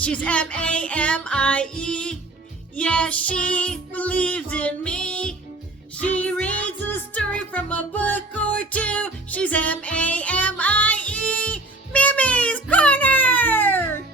She's Mamie. Yeah, she believes in me. She reads a story from a book or two. She's Mamie. Mammy's Corner!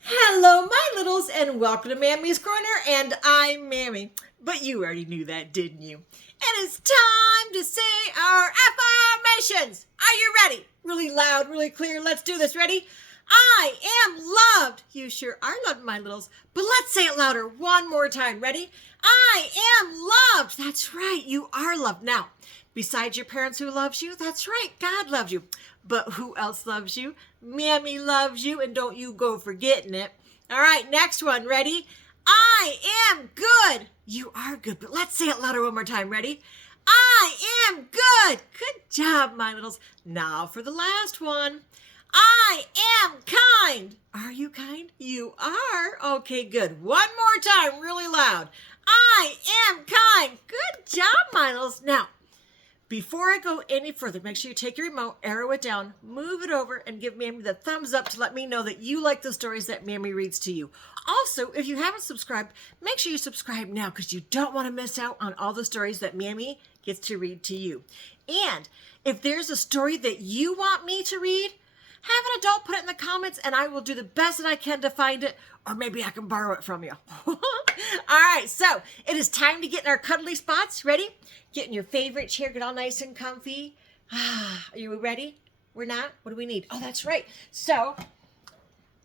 Hello, my littles, and welcome to Mammy's Corner, and I'm Mammy. But you already knew that, didn't you? And it's time to say our affirmations. Are you ready? Really loud, really clear. Let's do this. Ready? I am loved. You sure are loved, my littles. But let's say it louder one more time. Ready? I am loved. That's right. You are loved. Now, besides your parents who loves you, that's right. God loves you. But who else loves you? Mammy loves you, and don't you go forgetting it. All right, next one. Ready? I am good. You are good, but let's say it louder one more time. Ready? I am good. Good job, my littles. Now for the last one. I am kind. Are you kind? You are. Okay, good. One more time, really loud. I am kind. Good job, my littles. Now, before I go any further, make sure you take your remote, arrow it down, move it over, and give Mammy the thumbs up to let me know that you like the stories that Mammy reads to you. Also, if you haven't subscribed, make sure you subscribe now because you don't want to miss out on all the stories that Mammy gets to read to you. And if there's a story that you want me to read, have an adult put it in the comments and I will do the best that I can to find it, or maybe I can borrow it from you. All right, so it is time to get in our cuddly spots. Ready? Get in your favorite chair, get all nice and comfy. Are you ready? We're not? What do we need? Oh, that's right. So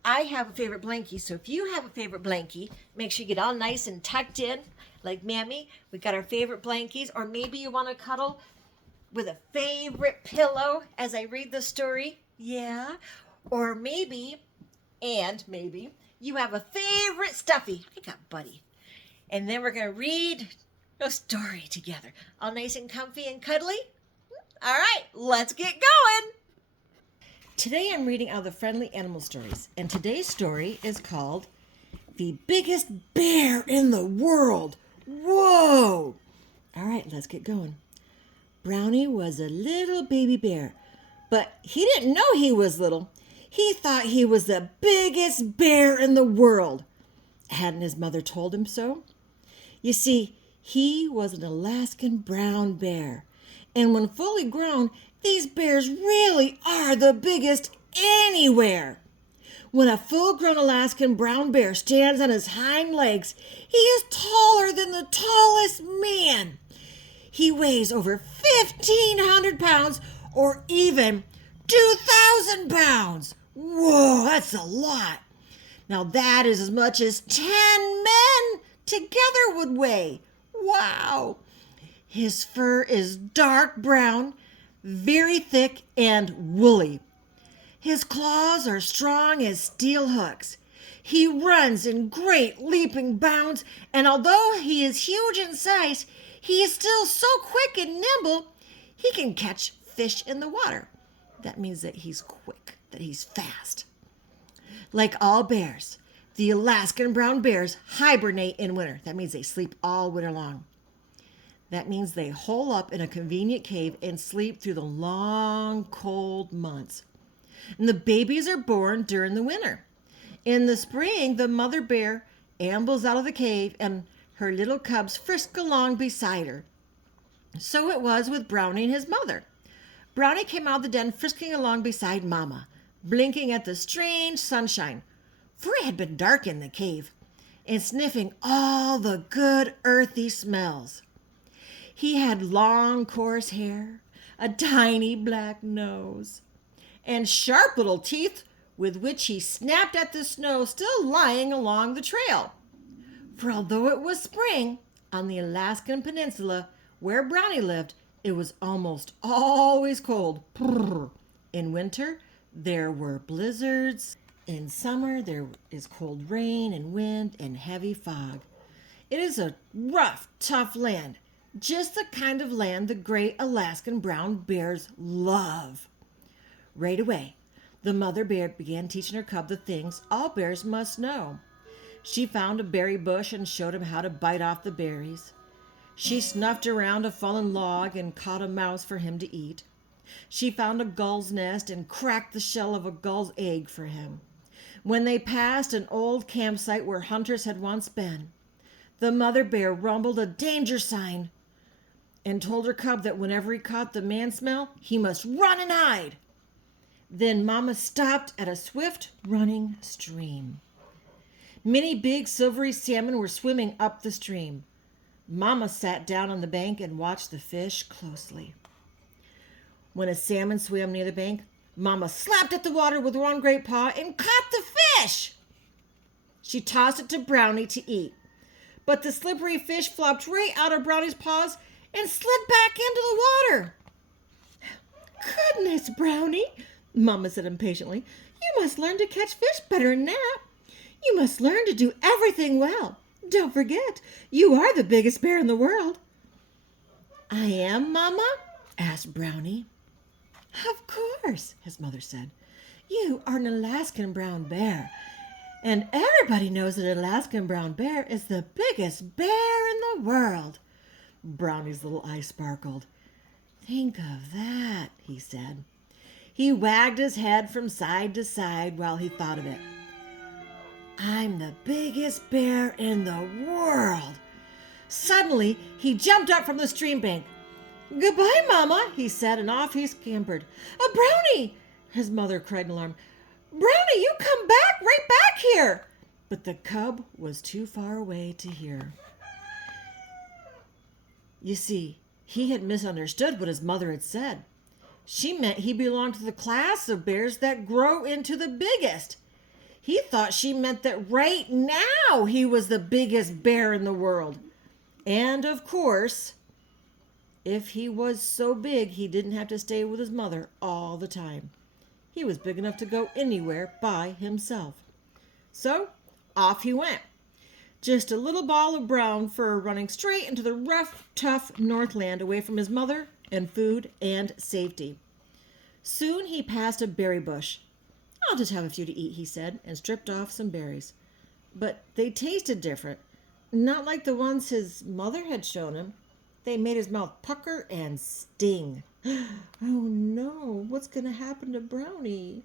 I have a favorite blankie. So if you have a favorite blankie, make sure you get all nice and tucked in like Mammy. We got our favorite blankies, or maybe you want to cuddle with a favorite pillow as I read the story. Yeah. Or maybe you have a favorite stuffy. I got Buddy. And then we're going to read a story together. All nice and comfy and cuddly? All right, let's get going. Today I'm reading out of the Friendly Animal Stories. And today's story is called The Biggest Bear in the World. Whoa! All right, let's get going. Brownie was a little baby bear. But he didn't know he was little. He thought he was the biggest bear in the world. Hadn't his mother told him so? You see, he was an Alaskan brown bear. And when fully grown, these bears really are the biggest anywhere. When a full-grown Alaskan brown bear stands on his hind legs, he is taller than the tallest man. He weighs over 1,500 pounds, or even 2,000 pounds. Whoa, that's a lot. Now that is as much as 10 men together would weigh. Wow. His fur is dark brown, very thick and woolly. His claws are strong as steel hooks. He runs in great leaping bounds, and although he is huge in size, he is still so quick and nimble, he can catch fish in the water. That means that he's quick, that he's fast. Like all bears, the Alaskan brown bears hibernate in winter. That means they sleep all winter long. That means they hole up in a convenient cave and sleep through the long, cold months. And the babies are born during the winter. In the spring, the mother bear ambles out of the cave and her little cubs frisk along beside her. So it was with Brownie and his mother. Brownie came out of the den frisking along beside Mama, blinking at the strange sunshine, for it had been dark in the cave, and sniffing all the good earthy smells. He had long, coarse hair, a tiny black nose, and sharp little teeth with which he snapped at the snow still lying along the trail. For although it was spring on the Alaskan peninsula where Brownie lived, it was almost always cold. In winter, there were blizzards. In summer, there is cold rain and wind and heavy fog. It is a rough, tough land, just the kind of land the great Alaskan brown bears love. Right away, the mother bear began teaching her cub the things all bears must know. She found a berry bush and showed him how to bite off the berries. She snuffed around a fallen log and caught a mouse for him to eat. She found a gull's nest and cracked the shell of a gull's egg for him. When they passed an old campsite where hunters had once been, the mother bear rumbled a danger sign and told her cub that whenever he caught the man smell, he must run and hide. Then Mama stopped at a swift running stream. Many big silvery salmon were swimming up the stream. Mama sat down on the bank and watched the fish closely. When a salmon swam near the bank, Mama slapped at the water with one great paw and caught the fish. She tossed it to Brownie to eat, but the slippery fish flopped right out of Brownie's paws and slid back into the water. "Goodness, Brownie," Mama said impatiently, "you must learn to catch fish better than that. You must learn to do everything well. Don't forget, you are the biggest bear in the world." "I am, Mama?" asked Brownie. "Of course," his mother said. "You are an Alaskan brown bear, and everybody knows that an Alaskan brown bear is the biggest bear in the world." Brownie's little eyes sparkled. "Think of that," he said. He wagged his head from side to side while he thought of it. "I'm the biggest bear in the world." Suddenly, he jumped up from the stream bank. "Goodbye, Mama," he said, and off he scampered. Brownie!" his mother cried in alarm. "Brownie, you come back, right back here!" But the cub was too far away to hear. You see, he had misunderstood what his mother had said. She meant he belonged to the class of bears that grow into the biggest. He thought she meant that right now he was the biggest bear in the world. And of course, if he was so big, he didn't have to stay with his mother all the time. He was big enough to go anywhere by himself. So off he went. Just a little ball of brown fur running straight into the rough, tough Northland away from his mother and food and safety. Soon he passed a berry bush. "I'll just have a few to eat," he said, and stripped off some berries. But they tasted different, not like the ones his mother had shown him. They made his mouth pucker and sting. "Oh no, what's going to happen to Brownie?"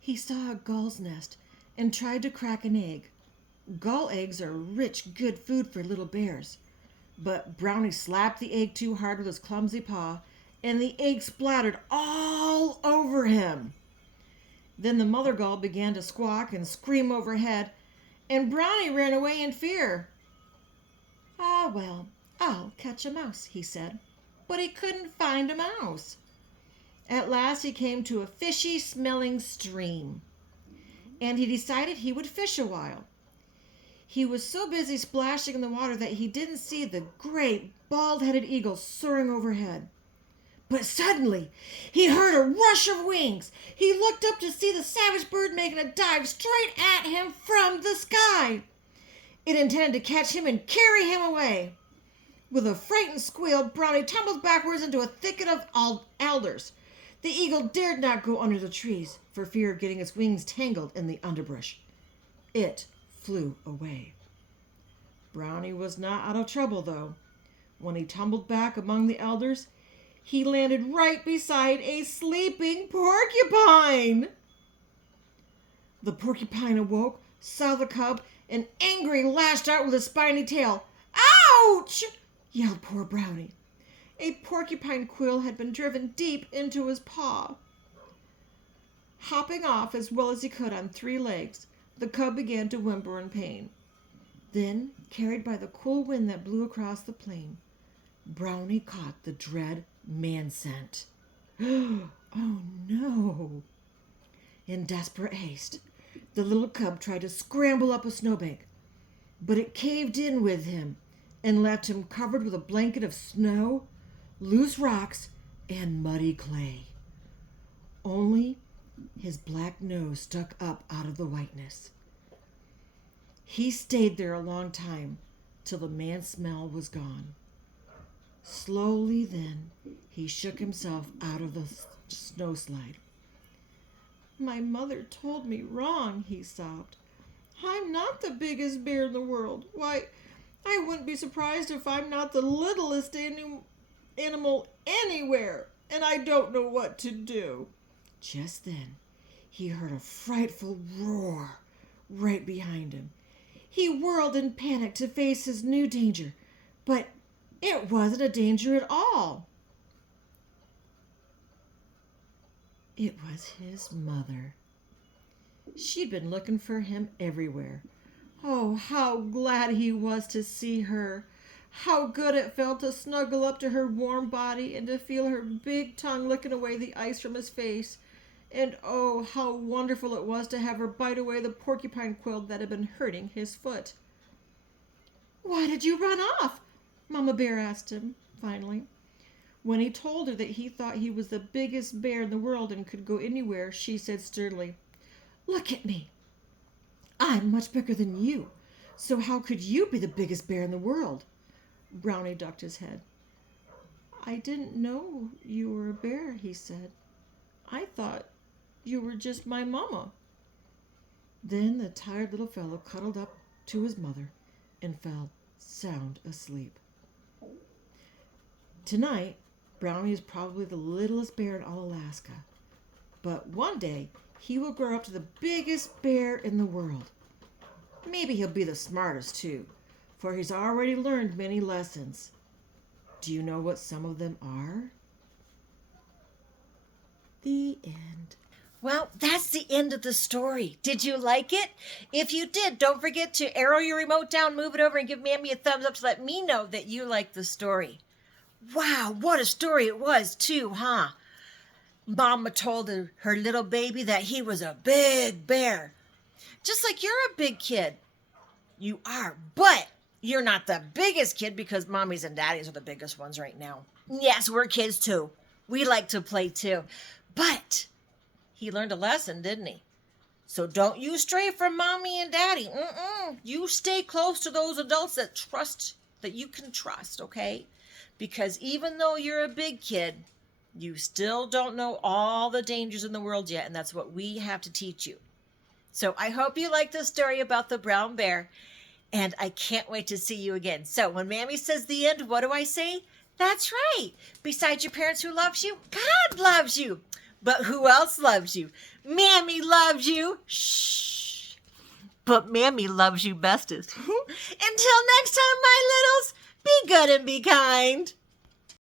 He saw a gull's nest and tried to crack an egg. Gull eggs are rich, good food for little bears. But Brownie slapped the egg too hard with his clumsy paw, and the egg splattered all over him. Then the mother gull began to squawk and scream overhead, and Brownie ran away in fear. "Ah, well, I'll catch a mouse," he said. But he couldn't find a mouse. At last he came to a fishy-smelling stream, and he decided he would fish a while. He was so busy splashing in the water that he didn't see the great bald-headed eagle soaring overhead. But suddenly, he heard a rush of wings. He looked up to see the savage bird making a dive straight at him from the sky. It intended to catch him and carry him away. With a frightened squeal, Brownie tumbled backwards into a thicket of alders. The eagle dared not go under the trees for fear of getting its wings tangled in the underbrush. It flew away. Brownie was not out of trouble, though. When he tumbled back among the alders, he landed right beside a sleeping porcupine. The porcupine awoke, saw the cub, and angrily lashed out with his spiny tail. "Ouch!" yelled poor Brownie. A porcupine quill had been driven deep into his paw. Hopping off as well as he could on 3 legs, the cub began to whimper in pain. Then, carried by the cool wind that blew across the plain, Brownie caught the dread man scent. Oh no! In desperate haste, the little cub tried to scramble up a snowbank, but it caved in with him and left him covered with a blanket of snow, loose rocks, and muddy clay. Only his black nose stuck up out of the whiteness. He stayed there a long time, till the man smell was gone. Slowly then, he shook himself out of the snowslide. "My mother told me wrong," he sobbed. "I'm not the biggest bear in the world. Why, I wouldn't be surprised if I'm not the littlest animal anywhere, and I don't know what to do." Just then, he heard a frightful roar right behind him. He whirled in panic to face his new danger, but it wasn't a danger at all. It was his mother. She'd been looking for him everywhere. Oh, how glad he was to see her. How good it felt to snuggle up to her warm body and to feel her big tongue licking away the ice from his face. And oh, how wonderful it was to have her bite away the porcupine quill that had been hurting his foot. "Why did you run off?" Mama Bear asked him, finally. When he told her that he thought he was the biggest bear in the world and could go anywhere, she said sturdily, "Look at me. I'm much bigger than you, so how could you be the biggest bear in the world?" Brownie ducked his head. "I didn't know you were a bear," he said. "I thought you were just my mama." Then the tired little fellow cuddled up to his mother and fell sound asleep. Tonight, Brownie is probably the littlest bear in all Alaska. But one day, he will grow up to the biggest bear in the world. Maybe he'll be the smartest too, for he's already learned many lessons. Do you know what some of them are? The end. Well, that's the end of the story. Did you like it? If you did, don't forget to arrow your remote down, move it over, and give Mamie a thumbs up to let me know that you liked the story. Wow, what a story it was too, huh? Mama told her little baby that he was a big bear. Just like you're a big kid. You are, but you're not the biggest kid because mommies and daddies are the biggest ones right now. Yes, we're kids too. We like to play too. But he learned a lesson, didn't he? So don't you stray from mommy and daddy. You stay close to those adults that you can trust, okay? Because even though you're a big kid, you still don't know all the dangers in the world yet, and that's what we have to teach you. So I hope you like the story about the brown bear, and I can't wait to see you again. So when Mamie says the end, what do I say? That's right. Besides your parents who loves you, God loves you. But who else loves you? Mamie loves you. Shh. But Mamie loves you bestest. Until next time, my littles, be good and be kind.